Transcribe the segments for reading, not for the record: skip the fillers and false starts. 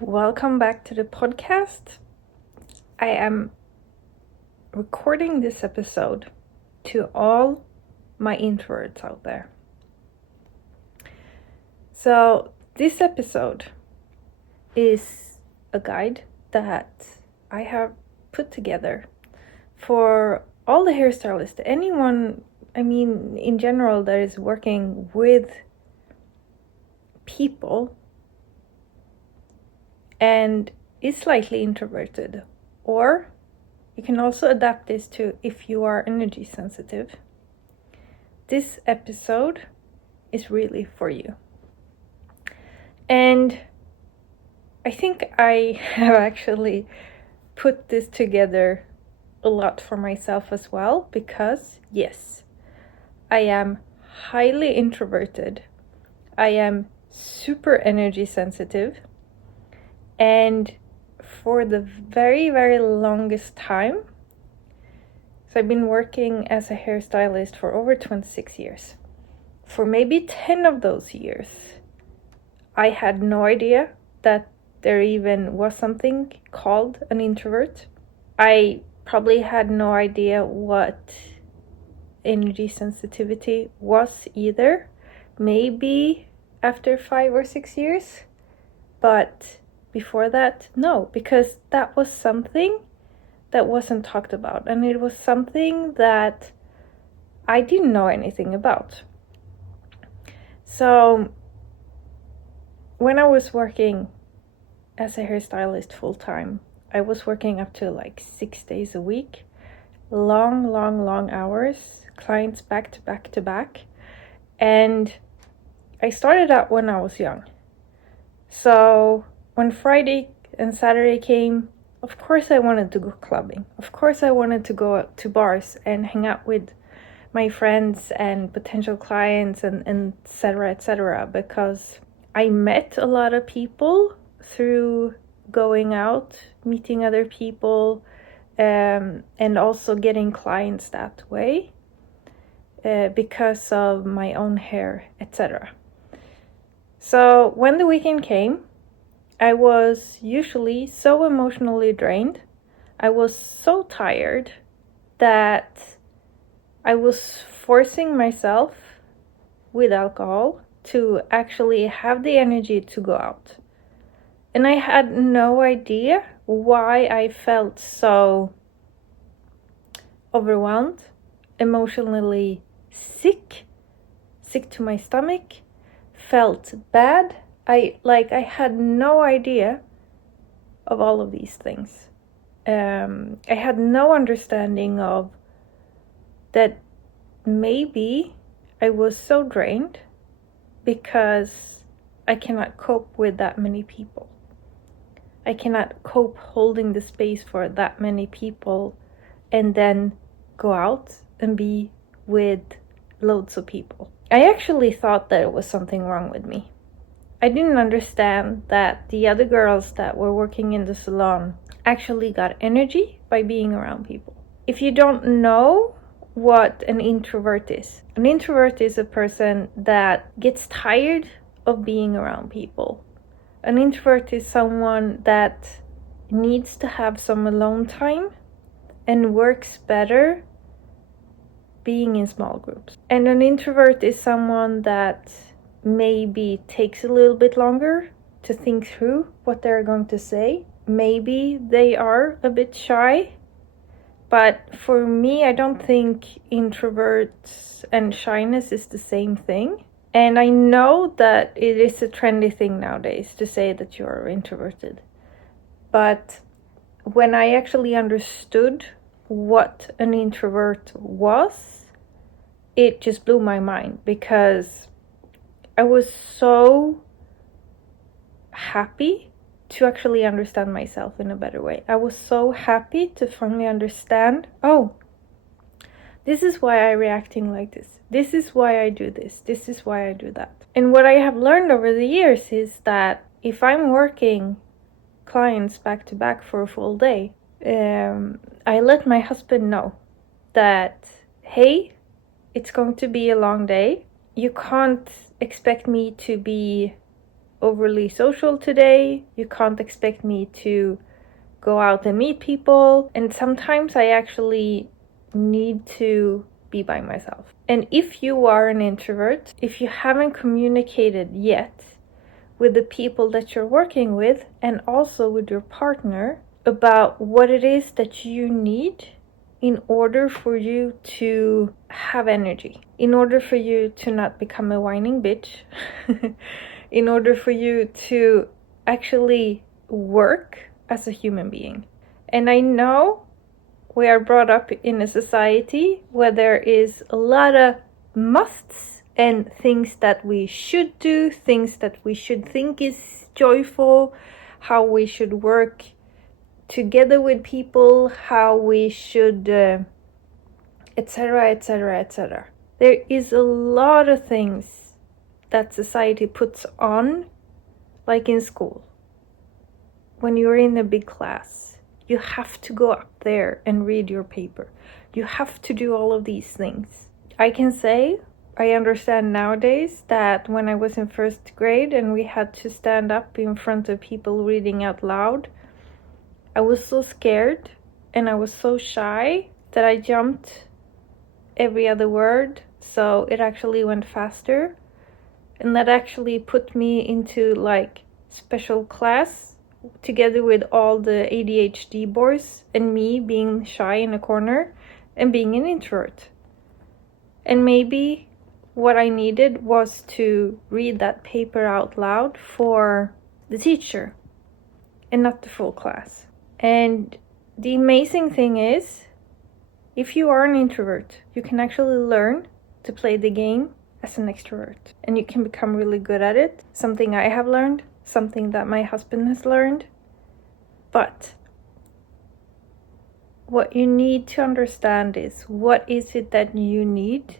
Welcome back to the podcast. I am recording this episode to all my introverts out there. So, this episode is a guide that I have put together for all the hairstylists, anyone, in general, that is working with people and is slightly introverted, or you can also adapt this to if you are energy sensitive. This episode is really for you. And I think I have actually put this together a lot for myself as well, because yes, I am highly introverted. I am super energy sensitive. And for the very, very longest time, so I've been working as a hairstylist for over 26 years. For maybe 10 of those years, I had no idea that there even was something called an introvert. I probably had no idea what energy sensitivity was either. Maybe after 5 or 6 years, but before that, no, because that was something that wasn't talked about, and it was something that I didn't know anything about. So when I was working as a hairstylist full-time, I was working up to like 6 days a week, long hours, clients back to back, and I started out when I was young. So when Friday and Saturday came, of course I wanted to go clubbing. Of course I wanted to go to bars and hang out with my friends and potential clients and etc., because I met a lot of people through going out, meeting other people, and also getting clients that way because of my own hair, etc. So when the weekend came, I was usually so emotionally drained. I was so tired that I was forcing myself with alcohol to actually have the energy to go out. And I had no idea why I felt so overwhelmed, emotionally sick to my stomach, felt bad. I had no idea of all of these things. I had no understanding of that maybe I was so drained because I cannot cope with that many people. I cannot cope holding the space for that many people and then go out and be with loads of people. I actually thought that it was something wrong with me. I didn't understand that the other girls that were working in the salon actually got energy by being around people. If you don't know what an introvert is a person that gets tired of being around people. An introvert is someone that needs to have some alone time and works better being in small groups. And an introvert is someone that maybe takes a little bit longer to think through what they're going to say. Maybe they are a bit shy. But for me, I don't think introverts and shyness is the same thing. And I know that it is a trendy thing nowadays to say that you're introverted. But when I actually understood what an introvert was, it just blew my mind, because I was so happy to actually understand myself in a better way. I was so happy to finally understand, oh, this is why I'm reacting like this. This is why I do this. This is why I do that. And what I have learned over the years is that if I'm working clients back to back for a full day, I let my husband know that, hey, it's going to be a long day. You can't expect me to be overly social today. You can't expect me to go out and meet people. And sometimes I actually need to be by myself. And if you are an introvert, if you haven't communicated yet with the people that you're working with and also with your partner about what it is that you need in order for you to have energy, in order for you to not become a whining bitch, in order for you to actually work as a human being. And I know we are brought up in a society where there is a lot of musts and things that we should do, things that we should think is joyful, how we should work together with people, how we should, etc., etc., etc. There is a lot of things that society puts on, like in school. When you're in a big class, you have to go up there and read your paper. You have to do all of these things. I can say I understand nowadays that when I was in first grade and we had to stand up in front of people reading out loud, I was so scared and I was so shy that I jumped every other word, so it actually went faster. And that actually put me into like special class together with all the ADHD boys and me being shy in a corner and being an introvert. And maybe what I needed was to read that paper out loud for the teacher and not the full class. And the amazing thing is, if you are an introvert, you can actually learn to play the game as an extrovert. And you can become really good at it. Something I have learned, something that my husband has learned. But what you need to understand is, what is it that you need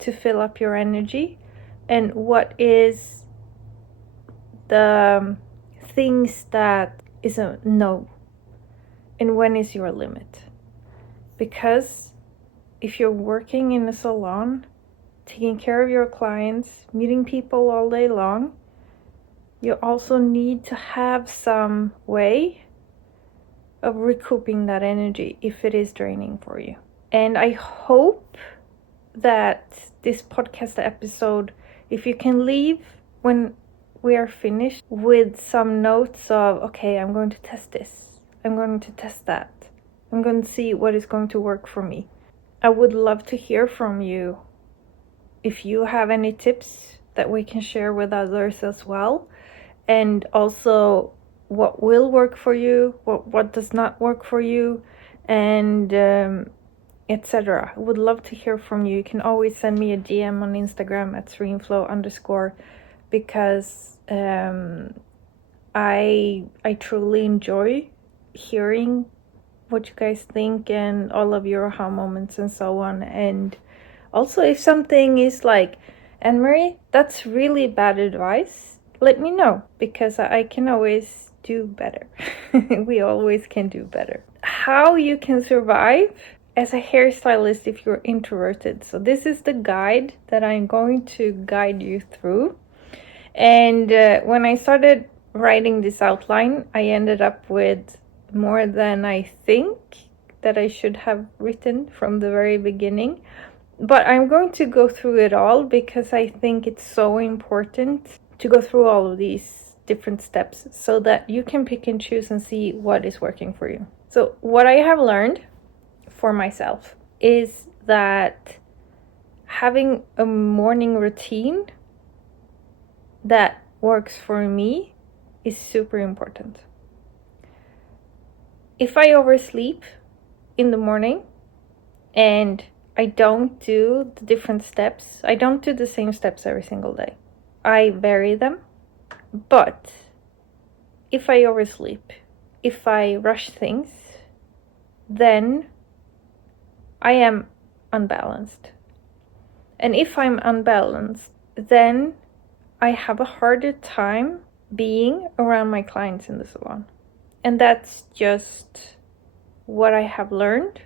to fill up your energy? And what is the things that is a no? And when is your limit? Because if you're working in a salon, taking care of your clients, meeting people all day long, you also need to have some way of recouping that energy if it is draining for you. And I hope that this podcast episode, if you can leave when we are finished with some notes of, okay, I'm going to test this, I'm going to test that, I'm going to see what is going to work for me. I would love to hear from you if you have any tips that we can share with others as well. And also what will work for you, what does not work for you, and etc. I would love to hear from you. You can always send me a DM on Instagram at streamflow_, because I truly enjoy hearing what you guys think and all of your aha moments and so on. And also, if something is like, Anne-Marie, that's really bad advice, let me know, because I can always do better. We always can do better. How you can survive as a hairstylist if you're introverted. So this is the guide that I'm going to guide you through. And when I started writing this outline, I ended up with more than I think that I should have written from the very beginning. But I'm going to go through it all because I think it's so important to go through all of these different steps so that you can pick and choose and see what is working for you. So what I have learned for myself is that having a morning routine that works for me is super important. If I oversleep in the morning and I don't do the different steps, I don't do the same steps every single day. I vary them. But if I oversleep, if I rush things, then I am unbalanced. And if I'm unbalanced, then I have a harder time being around my clients in the salon. And that's just what I have learned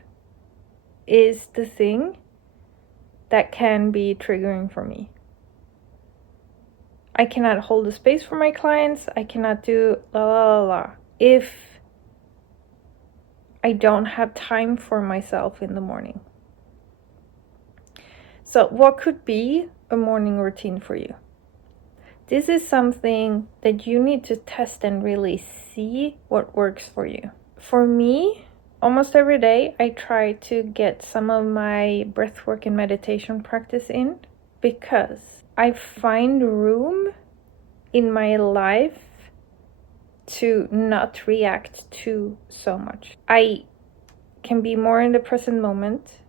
is the thing that can be triggering for me. I cannot hold the space for my clients. I cannot do la la la la if I don't have time for myself in the morning. So what could be a morning routine for you? This is something that you need to test and really see what works for you. For me, almost every day I try to get some of my breathwork and meditation practice in, because I find room in my life to not react to so much. I can be more in the present moment.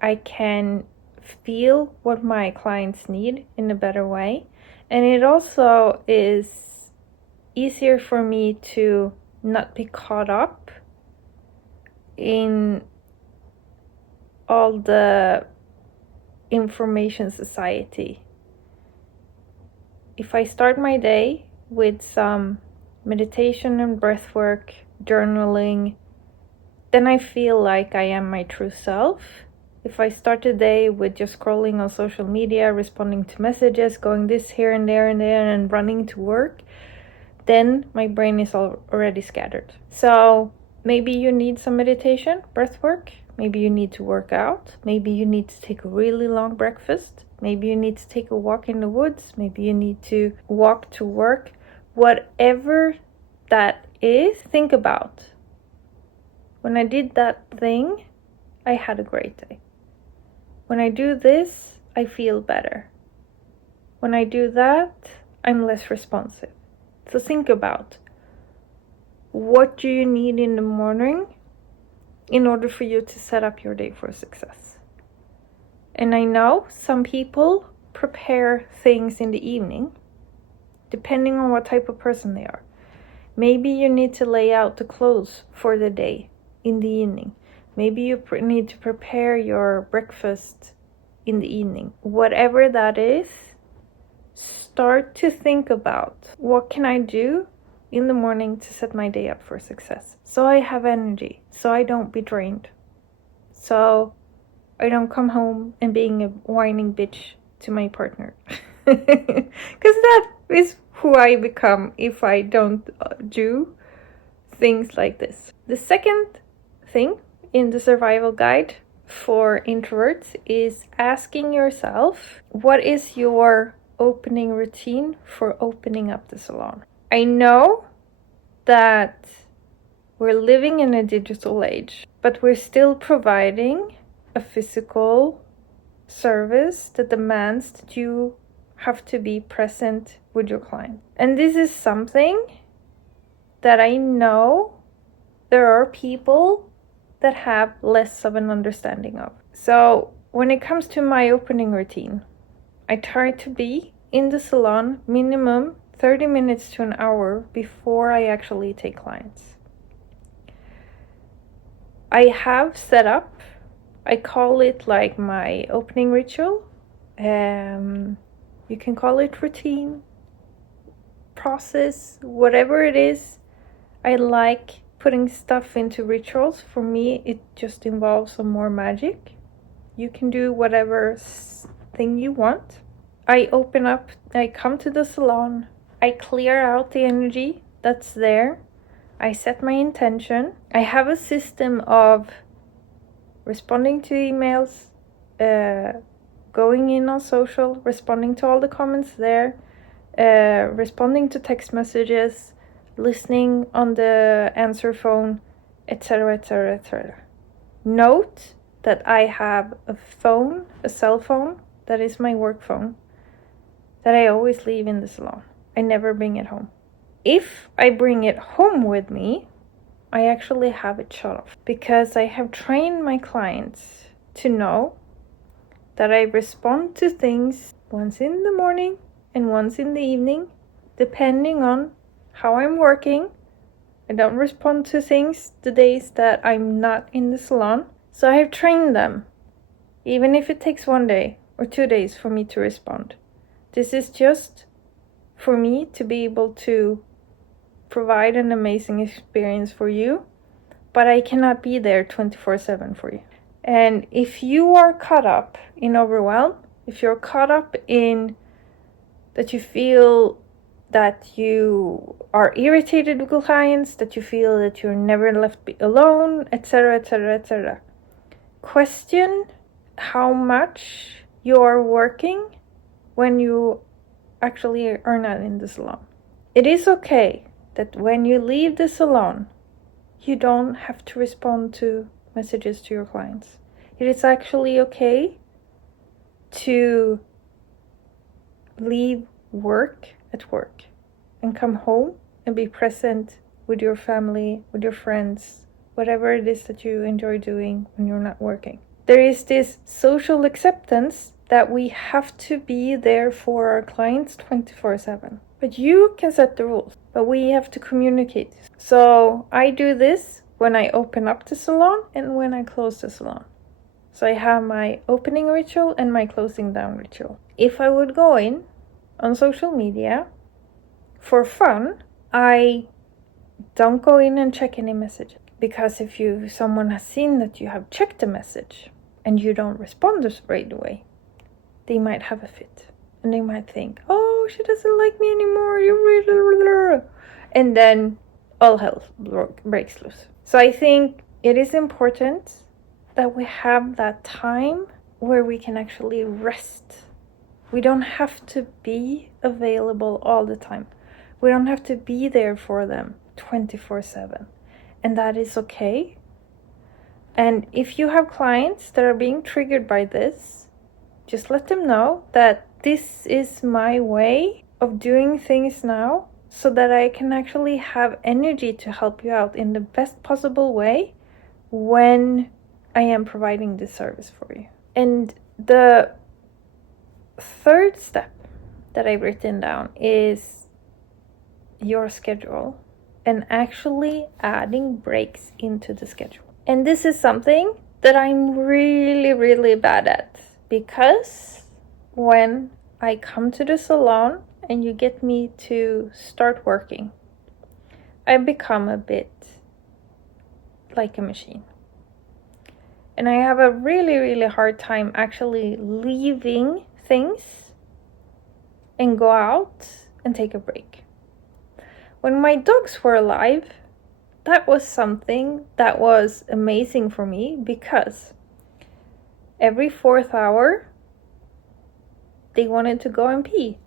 I can feel what my clients need in a better way. And it also is easier for me to not be caught up in all the information society. If I start my day with some meditation and breathwork, journaling, then I feel like I am my true self. If I start the day with just scrolling on social media, responding to messages, going this here and there and running to work, then my brain is already scattered. So maybe you need some meditation, breathwork. Maybe you need to work out. Maybe you need to take a really long breakfast. Maybe you need to take a walk in the woods. Maybe you need to walk to work. Whatever that is, think about. When I did that thing, I had a great day. When I do this, I feel better. When I do that, I'm less responsive. So think about, what do you need in the morning in order for you to set up your day for success? And I know some people prepare things in the evening, depending on what type of person they are. Maybe you need to lay out the clothes for the day in the evening. Maybe you need to prepare your breakfast in the evening. Whatever that is, start to think about, what can I do in the morning to set my day up for success? So I have energy, so I don't be drained. So I don't come home and being a whining bitch to my partner. Because that is who I become if I don't do things like this. The second thing in the survival guide for introverts is asking yourself, what is your opening routine for opening up the salon? I know that we're living in a digital age, but we're still providing a physical service that demands that you have to be present with your client. And this is something that I know there are people that have less of an understanding of. So when it comes to my opening routine, I try to be in the salon minimum 30 minutes to an hour before I actually take clients. I have set up, I call it like my opening ritual. You can call it routine, process, whatever it is. I like putting stuff into rituals. For me, it just involves some more magic. You can do whatever thing you want. I open up, I come to the salon, I clear out the energy that's there. I set my intention. I have a system of responding to emails, going in on social, responding to all the comments there, responding to text messages, listening on the answer phone, etc., etc., etc. Note that I have a phone, a cell phone, that is my work phone, that I always leave in the salon. I never bring it home. If I bring it home with me, I actually have it shut off, because I have trained my clients to know that I respond to things once in the morning and once in the evening, depending on how I'm working. I don't respond to things the days that I'm not in the salon. So I have trained them, even if it takes 1 day or 2 days for me to respond. This is just for me to be able to provide an amazing experience for you, but I cannot be there 24/7 for you. And if you are caught up in overwhelm, if you're caught up in that you feel that you are irritated with clients, that you feel that you're never left alone, etc., etc., etc. Question how much you are working when you actually are not in the salon. It is okay that when you leave the salon, you don't have to respond to messages to your clients. It is actually okay to leave work at work and come home and be present with your family, with your friends, whatever it is that you enjoy doing when you're not working. There is this social acceptance that we have to be there for our clients 24/7. But you can set the rules, but we have to communicate. So I do this when I open up the salon and when I close the salon. So I have my opening ritual and my closing down ritual. If I would go in on social media for fun, I don't go in and check any messages. Because if someone has seen that you have checked a message and you don't respond right away, they might have a fit. And they might think, oh, she doesn't like me anymore. And then all hell breaks loose. So I think it is important that we have that time where we can actually rest. We don't have to be available all the time. We don't have to be there for them 24/7. And that is okay. And if you have clients that are being triggered by this, just let them know that this is my way of doing things now so that I can actually have energy to help you out in the best possible way when I am providing this service for you. And the third step that I've written down is your schedule and actually adding breaks into the schedule. And this is something that I'm really, really bad at, because when I come to the salon and you get me to start working, I become a bit like a machine. And I have a really, really hard time actually leaving things and go out and take a break. When my dogs were alive, that was something that was amazing for me, because every 4th hour they wanted to go and pee.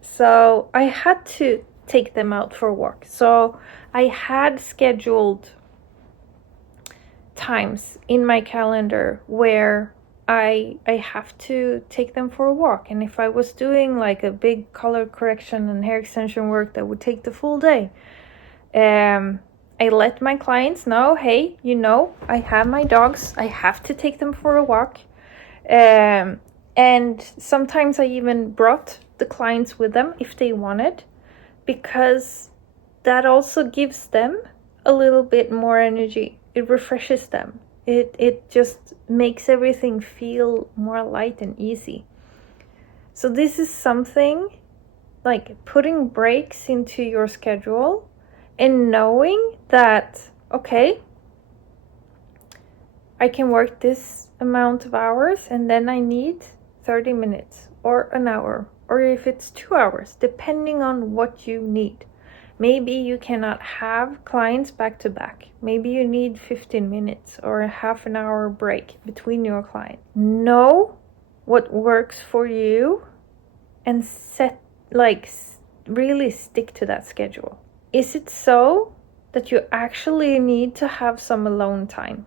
So I had to take them out for a walk. So I had scheduled times in my calendar where I have to take them for a walk. And if I was doing like a big color correction and hair extension work that would take the full day, I let my clients know, hey, I have my dogs, I have to take them for a walk. And sometimes I even brought the clients with them if they wanted, because that also gives them a little bit more energy. It refreshes them. It just makes everything feel more light and easy. So this is something like putting breaks into your schedule and knowing that, okay, I can work this amount of hours and then I need 30 minutes or an hour, or if it's 2 hours, depending on what you need. Maybe you cannot have clients back to back. Maybe you need 15 minutes or a half an hour break between your clients. Know what works for you and really stick to that schedule. Is it so that you actually need to have some alone time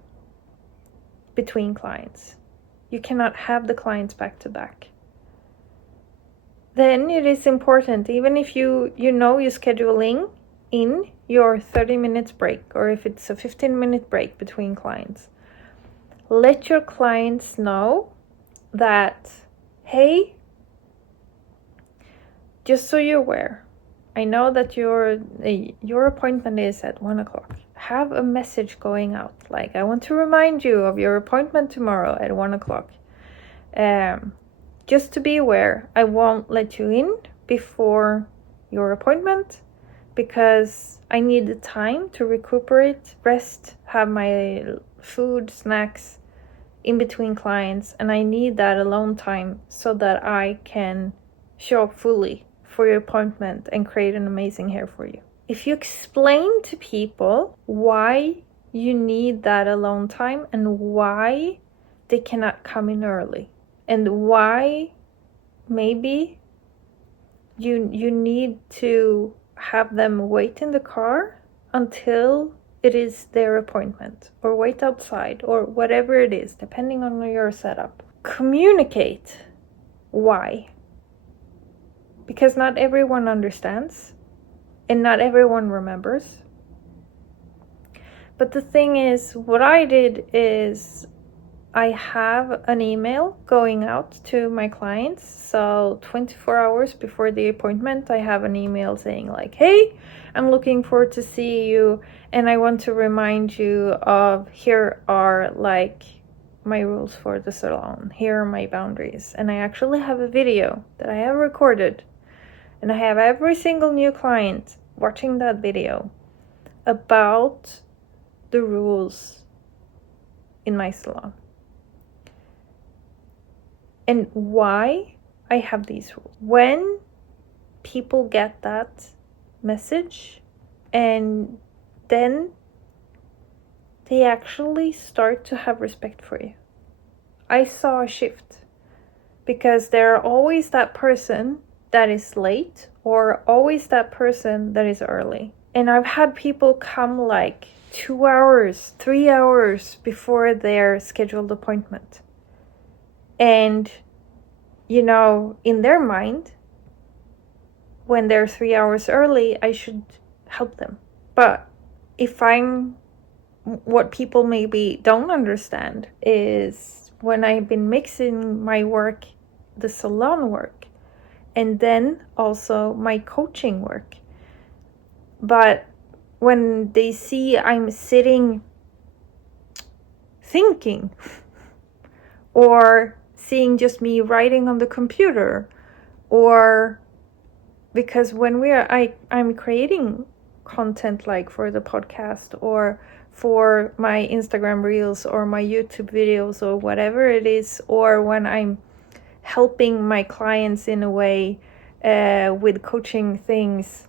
between clients? You cannot have the clients back to back. Then it is important, even if you're scheduling in your 30 minutes break, or if it's a 15-minute break between clients, let your clients know that, hey, just so you're aware, I know that your appointment is at 1 o'clock. Have a message going out, like, I want to remind you of your appointment tomorrow at 1 o'clock. Just to be aware, I won't let you in before your appointment because I need the time to recuperate, rest, have my food, snacks in between clients, and I need that alone time so that I can show up fully for your appointment and create an amazing hair for you. If you explain to people why you need that alone time and why they cannot come in early and why maybe you need to have them wait in the car until it is their appointment, or wait outside, or whatever it is, depending on your setup. Communicate why. Because not everyone understands and not everyone remembers. But the thing is, what I did is I have an email going out to my clients. So 24 hours before the appointment, I have an email saying like, hey, I'm looking forward to see you. And I want to remind you of, here are like my rules for the salon. Here are my boundaries. And I actually have a video that I have recorded. And I have every single new client watching that video about the rules in my salon. And why I have these rules. When people get that message and then they actually start to have respect for you. I saw a shift because there are always that person that is late or always that person that is early. And I've had people come like 2 hours, 3 hours before their scheduled appointment. And, you know, in their mind, when they're 3 hours early, I should help them. But what people maybe don't understand is when I've been mixing my work, the salon work, and then also my coaching work. But when they see I'm sitting thinking, or seeing just me writing on the computer, or because when I'm creating content like for the podcast or for my Instagram reels or my YouTube videos or whatever it is, or when I'm helping my clients in a way with coaching things,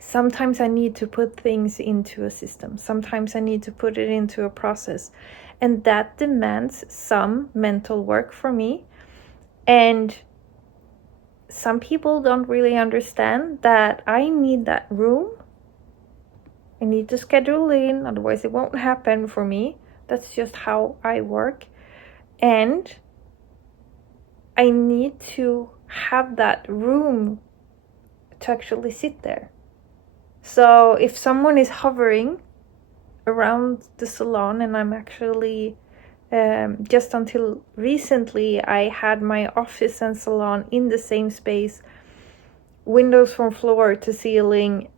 sometimes I need to put things into a system. Sometimes I need to put it into a process. And that demands some mental work for me. And some people don't really understand that I need that room. I need to schedule in, otherwise it won't happen for me. That's just how I work. And I need to have that room to actually sit there. So if someone is hovering around the salon, and I'm actually, just until recently, I had my office and salon in the same space, windows from floor to ceiling,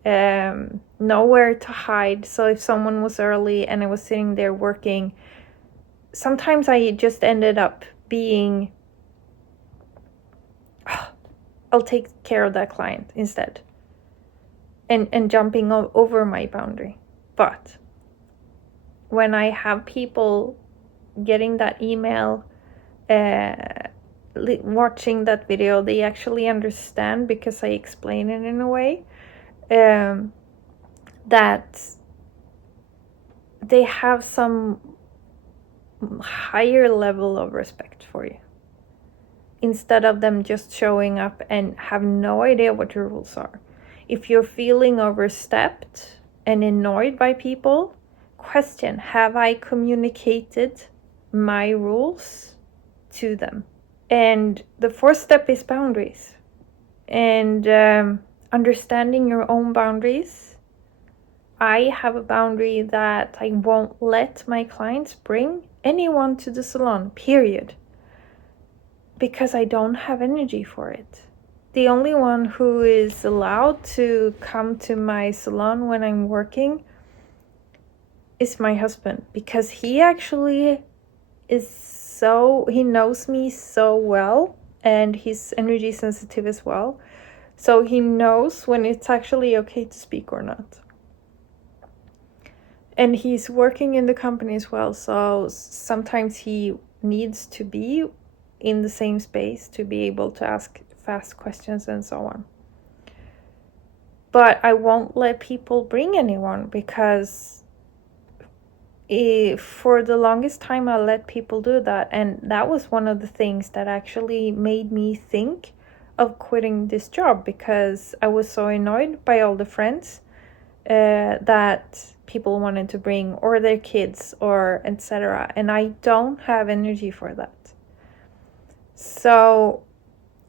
nowhere to hide. So if someone was early and I was sitting there working, sometimes I just ended up being, I'll take care of that client instead, and jumping over my boundary. But when I have people getting that email, watching that video, they actually understand because I explain it in a way that they have some higher level of respect for you, instead of them just showing up and have no idea what your rules are. If you're feeling overstepped and annoyed by people, question, have I communicated my rules to them? And the fourth step is boundaries. And understanding your own boundaries. I have a boundary that I won't let my clients bring anyone to the salon, period. Because I don't have energy for it. The only one who is allowed to come to my salon when I'm working is my husband, because he actually he knows me so well, and he's energy sensitive as well. So he knows when it's actually okay to speak or not. And he's working in the company as well, so sometimes he needs to be in the same space to be able to ask fast questions and so on. But I won't let people bring anyone, because for the longest time I let people do that, and that was one of the things that actually made me think of quitting this job, because I was so annoyed by all the friends that people wanted to bring, or their kids, or etc. And I don't have energy for that. So,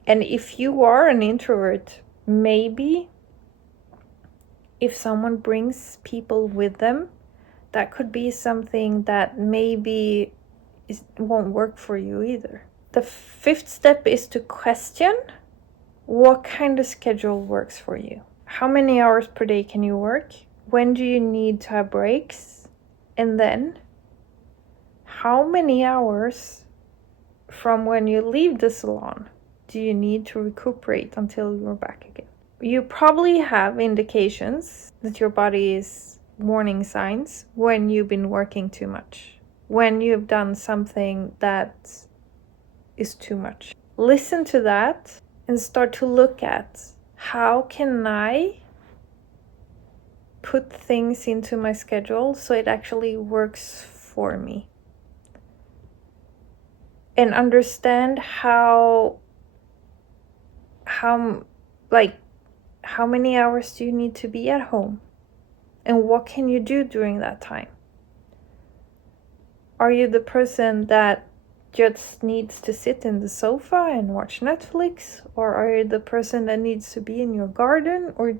and if you are an introvert, maybe if someone brings people with them, that could be something that maybe won't work for you either. The fifth step is to question what kind of schedule works for you. How many hours per day can you work? When do you need to have breaks? And then, how many hours from when you leave the salon do you need to recuperate until you're back again? You probably have indications that your body is warning signs when you've been working too much, when you've done something that is too much. Listen to that and start to look at, how can I put things into my schedule so it actually works for me? And understand how many hours do you need to be at home? And what can you do during that time? Are you the person that just needs to sit in the sofa and watch Netflix? Or are you the person that needs to be in your garden? Or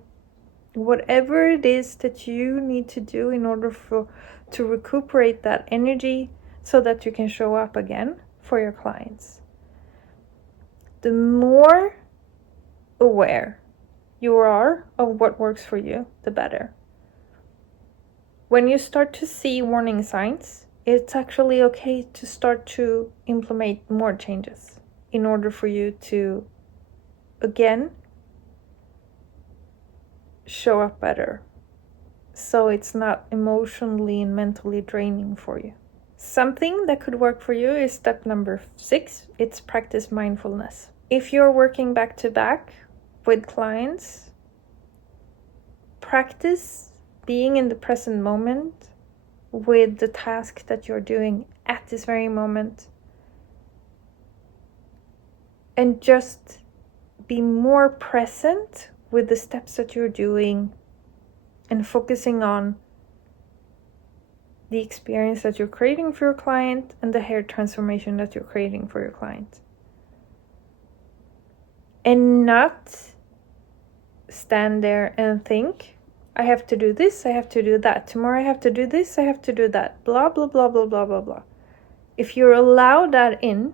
whatever it is that you need to do in order to recuperate that energy so that you can show up again for your clients. The more aware you are of what works for you, the better. When you start to see warning signs, it's actually okay to start to implement more changes in order for you to, again, show up better, so it's not emotionally and mentally draining for you. Something that could work for you is step number 6. It's practice mindfulness. If you're working back to back with clients, practice being in the present moment with the task that you're doing at this very moment, and just be more present with the steps that you're doing and focusing on the experience that you're creating for your client and the hair transformation that you're creating for your client. And not stand there and think, I have to do this, I have to do that, tomorrow I have to do this, I have to do that, blah, blah, blah, blah, blah, blah, blah. If you allow that in,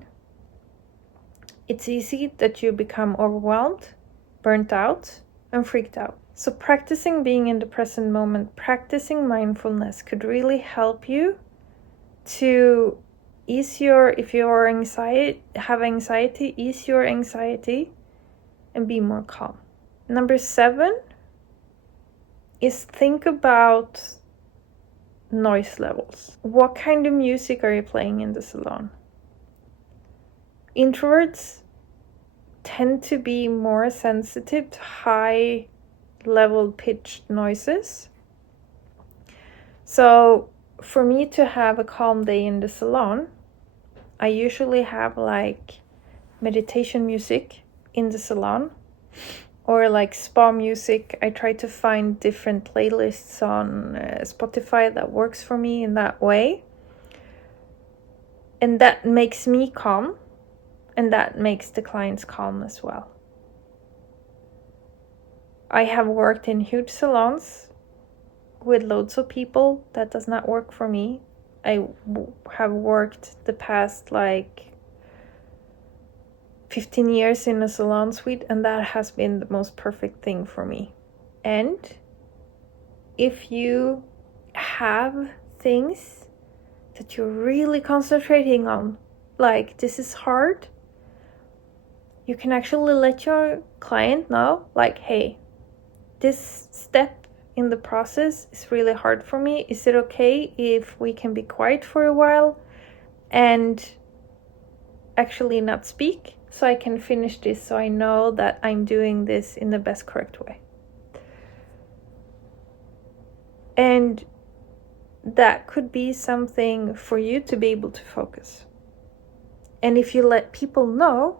it's easy that you become overwhelmed, burnt out, and freaked out. So practicing being in the present moment, practicing mindfulness could really help you to ease if you're have anxiety, ease your anxiety and be more calm. Number 7 is think about noise levels. What kind of music are you playing in the salon? Introverts tend to be more sensitive to high level pitched noises. So for me to have a calm day in the salon, I usually have like meditation music in the salon, or like spa music. I try to find different playlists on Spotify that works for me in that way. And that makes me calm, and that makes the clients calm as well. I have worked in huge salons with loads of people. That does not work for me. I have worked the past 15 years in a salon suite, and that has been the most perfect thing for me. And if you have things that you're really concentrating on, like this is hard, you can actually let your client know, like, hey, this step in the process is really hard for me. Is it okay if we can be quiet for a while and actually not speak so I can finish this, so I know that I'm doing this in the best correct way. And that could be something for you to be able to focus. And if you let people know,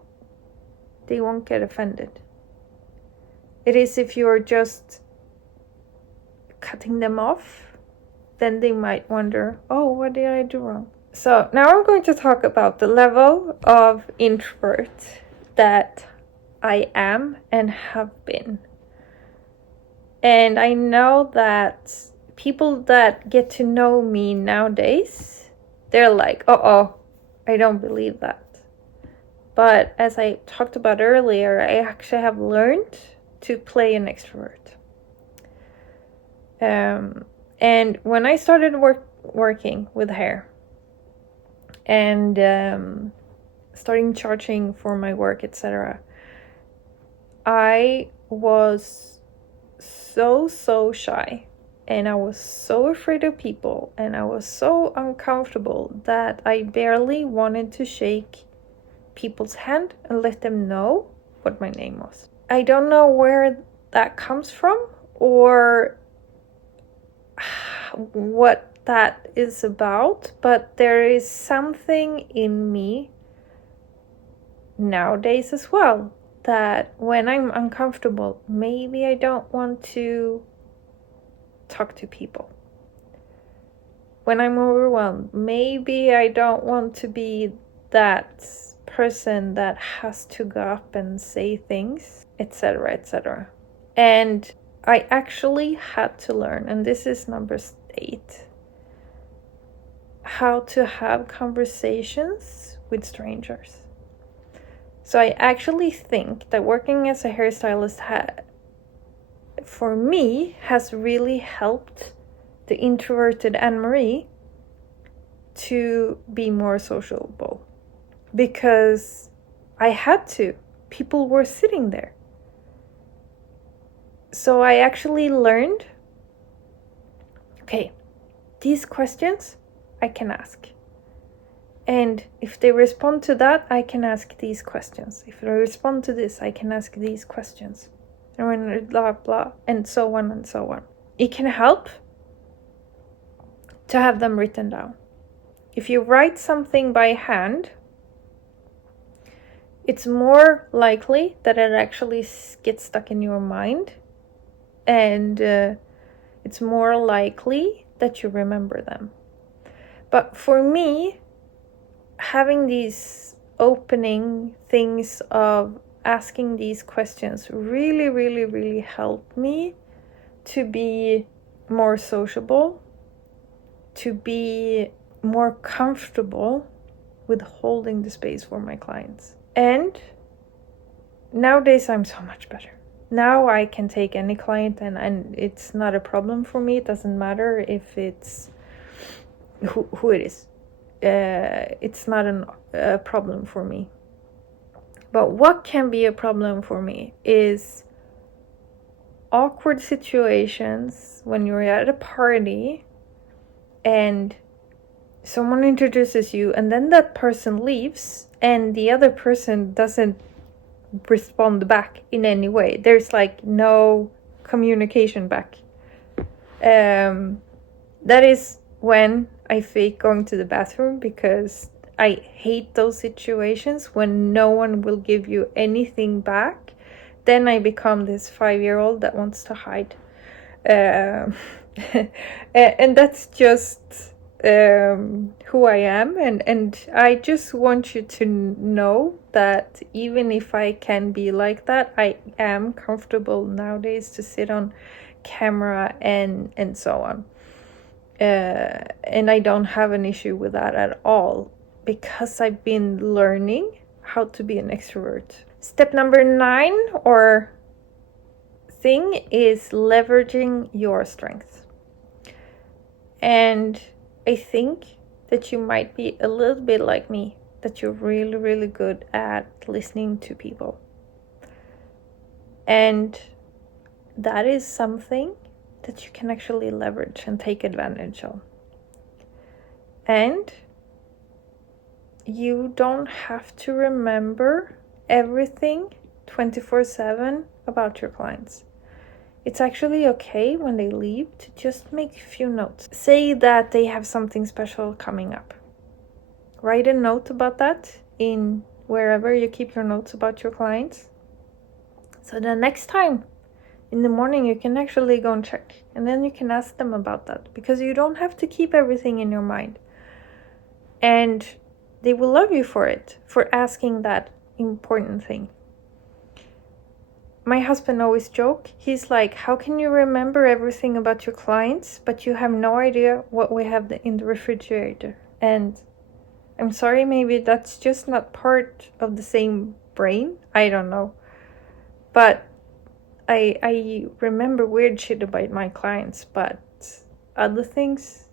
they won't get offended. It is if you're just cutting them off, then they might wonder, oh, what did I do wrong? So now I'm going to talk about the level of introvert that I am and have been. And I know that people that get to know me nowadays, they're like, uh-oh, I don't believe that. But as I talked about earlier, I actually have learned to play an extrovert. And when I started working with hair and starting charging for my work, etc., I was so shy, and I was so afraid of people, and I was so uncomfortable that I barely wanted to shake people's hand and let them know what my name was. I don't know where that comes from or what that is about, but there is something in me nowadays as well that when I'm uncomfortable, maybe I don't want to talk to people. When I'm overwhelmed, maybe I don't want to be that person that has to go up and say things, etc., etc. And I actually had to learn, and this is number 8, how to have conversations with strangers. So I actually think that working as a hairstylist for me has really helped the introverted Anne-Marie to be more sociable, because I had to. People were sitting there. So I actually learned, okay, these questions I can ask. And if they respond to that, I can ask these questions. If they respond to this, I can ask these questions. And when blah, blah, and so on and so on. It can help to have them written down. If you write something by hand, it's more likely that it actually gets stuck in your mind. And it's more likely that you remember them. But for me, having these opening things of asking these questions really helped me to be more sociable, to be more comfortable with holding the space for my clients. And nowadays I'm so much better. Now I can take any client and it's not a problem for me. It doesn't matter if it's who it is. It's not a problem for me. But what can be a problem for me is awkward situations when you're at a party and someone introduces you and then that person leaves and the other person doesn't respond back in any way. There's like no communication back. That is when I fake going to the bathroom, because I hate those situations when no one will give you anything back. Then I become this 5-year-old that wants to hide. And that's just who I am. And I just want you to know that even if I can be like that, I am comfortable nowadays to sit on camera and so on. And I don't have an issue with that at all, because I've been learning how to be an extrovert. Step number 9 or thing is leveraging your strengths. And I think that you might be a little bit like me, that you're really good at listening to people. And that is something that you can actually leverage and take advantage of. And you don't have to remember everything 24/7 about your clients. It's actually okay when they leave to just make a few notes. Say that they have something special coming up. Write a note about that in wherever you keep your notes about your clients. So the next time in the morning you can actually go and check. And then you can ask them about that. Because you don't have to keep everything in your mind. And they will love you for it. For asking that important thing. My husband always joke, he's like, how can you remember everything about your clients, but you have no idea what we have in the refrigerator? And I'm sorry, maybe that's just not part of the same brain. I don't know. But I remember weird shit about my clients, but other things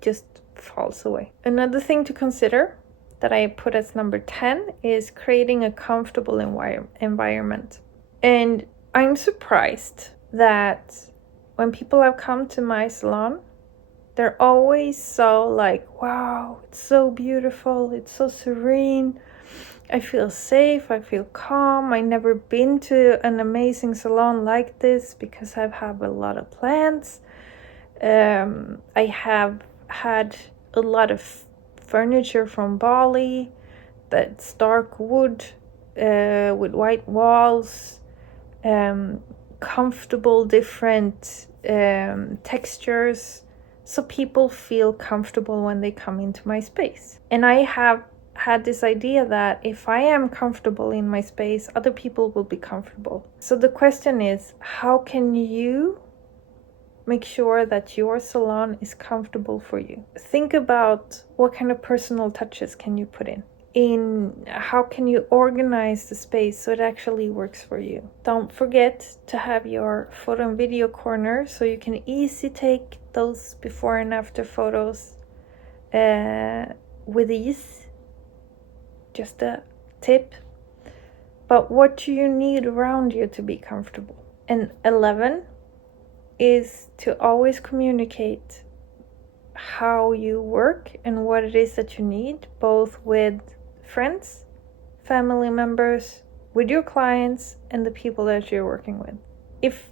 just falls away. Another thing to consider that I put as number 10 is creating a comfortable environment. And I'm surprised that when people have come to my salon, they're always so like, wow, it's so beautiful, it's so serene, I feel safe, I feel calm. I've never been to an amazing salon like this because I've had a lot of plants. I have had a lot of furniture from Bali that's dark wood with white walls. Comfortable different textures, so people feel comfortable when they come into my space. And I have had this idea that if I am comfortable in my space, other people will be comfortable. So the question is, how can you make sure that your salon is comfortable for you? Think about what kind of personal touches can you put in how can you organize the space so it actually works for you. Don't forget to have your photo and video corner so you can easily take those before and after photos with ease. Just a tip. But what do you need around you to be comfortable? And 11 is to always communicate how you work and what it is that you need, both with friends, family members, with your clients, and the people that you're working with. If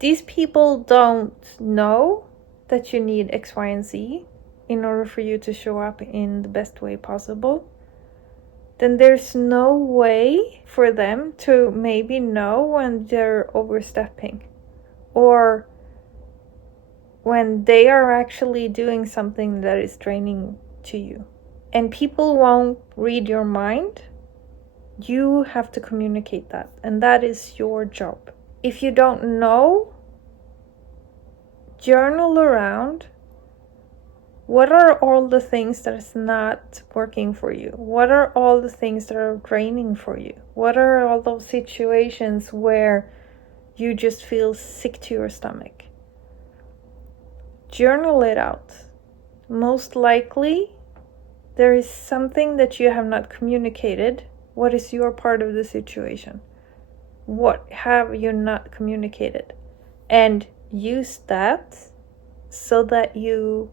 these people don't know that you need X, Y, and Z in order for you to show up in the best way possible, then there's no way for them to maybe know when they're overstepping or when they are actually doing something that is draining to you. And people won't read your mind. You have to communicate that. And that is your job. If you don't know, journal around what are all the things that is not working for you? What are all the things that are draining for you? What are all those situations where you just feel sick to your stomach? Journal it out. Most likely, there is something that you have not communicated. What is your part of the situation? What have you not communicated? And use that so that you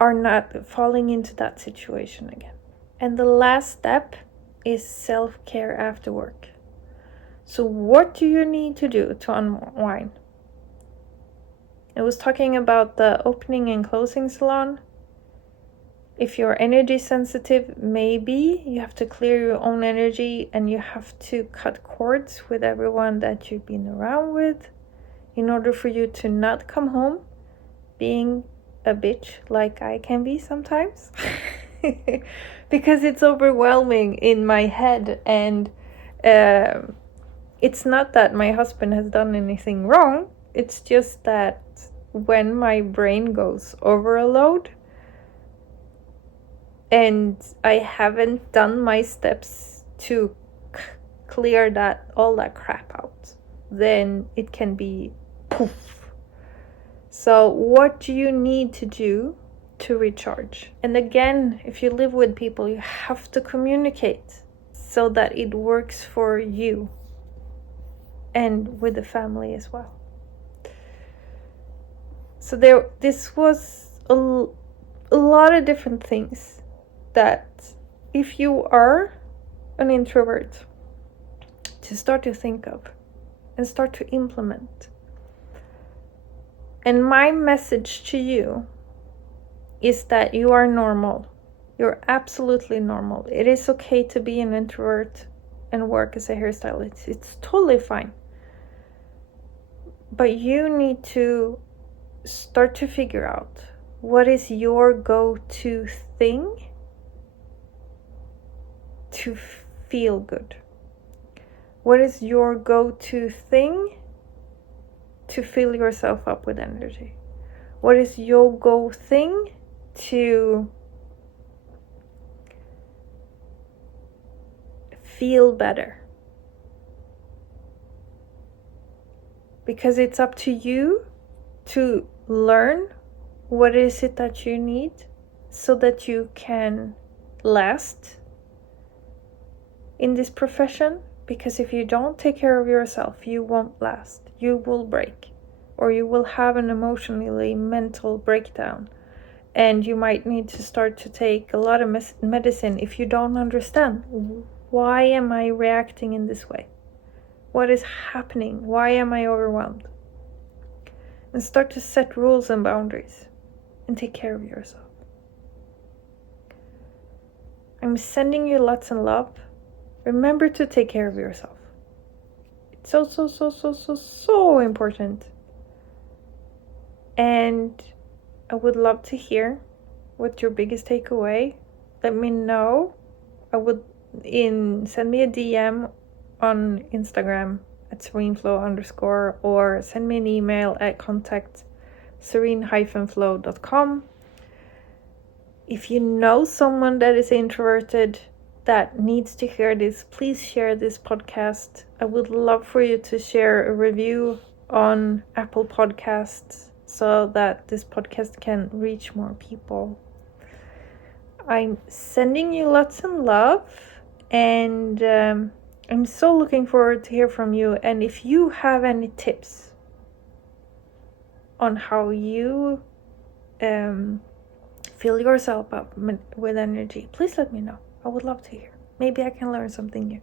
are not falling into that situation again. And the last step is self-care after work. So what do you need to do to unwind? I was talking about the opening and closing salon. If you're energy sensitive, maybe you have to clear your own energy and you have to cut cords with everyone that you've been around with in order for you to not come home being a bitch like I can be sometimes. Because it's overwhelming in my head, and it's not that my husband has done anything wrong. It's just that when my brain goes overload and I haven't done my steps to clear all that crap out, then it can be poof. So what do you need to do to recharge? And again, if you live with people, you have to communicate so that it works for you and with the family as well. So this was a lot of different things that if you are an introvert, to start to think of and start to implement. And my message to you is that you are normal. You're absolutely normal. It is okay to be an introvert and work as a hairstylist. It's totally fine. But you need to start to figure out what is your go-to thing to feel good. What is your go-to thing to fill yourself up with energy? What is your go thing to feel better? Because it's up to you to learn what is it that you need so that you can last in this profession. Because if you don't take care of yourself, you won't last. You will break, or you will have an emotionally mental breakdown, and you might need to start to take a lot of medicine if you don't understand, why am I reacting in this way? What is happening? Why am I overwhelmed? And start to set rules and boundaries and take care of yourself. I'm sending you lots of love. Remember to take care of yourself. It's so important. And I would love to hear what's your biggest takeaway. Let me know. Send me a DM on Instagram at sereneflow_, or send me an email at contact@serene-flow.com. If you know someone that is introverted that needs to hear this, please share this podcast. I would love for you to share a review on Apple Podcasts so that this podcast can reach more people. I'm sending you lots of love, and I'm so looking forward to hear from you. And if you have any tips on how you fill yourself up with energy, please let me know. I would love to hear. Maybe I can learn something new.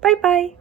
Bye bye.